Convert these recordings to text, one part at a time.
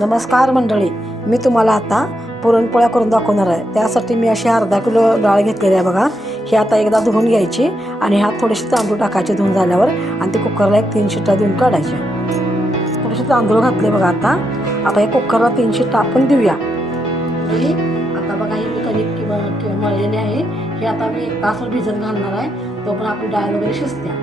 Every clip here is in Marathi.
नमस्कार मंडळी, मी तुम्हाला आता पुरणपोळ्या करून दाखवणार आहे। त्यासाठी मी अशी अर्धा किलो डाळ घेतलेली आहे बघा। ही आता एकदा धुवून घ्यायची आणि ह्यात थोडेसे तांदूळ टाकायचे धुवून झाल्यावर आणि ते कुकरला 1-3 शिट्ट्या देऊन काढायचे। थोडेसे तांदूळ घातले बघा। आता हे कुकरला 3 शिट्ट्या आपण देऊया। आता बघा हे मी कणिक किंवा मळलेले आहे। हे आता मी 1 तास भिजत घालणार आहे, तो पण आपली डाळ वगैरे शिजते।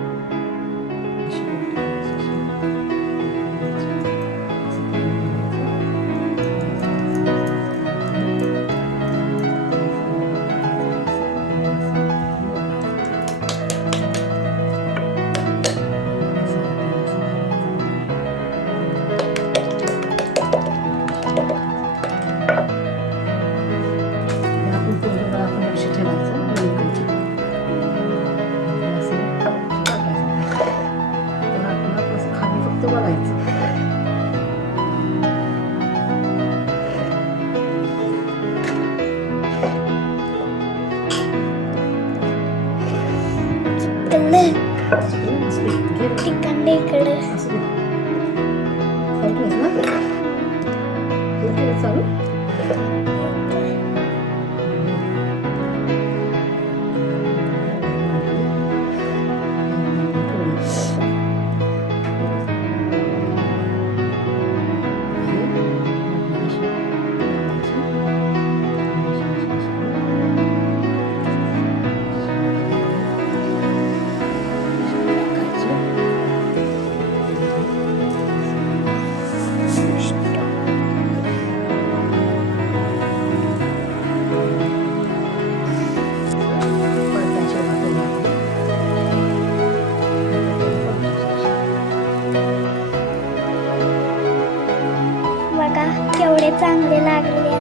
बघा केवढे चांगले लागले।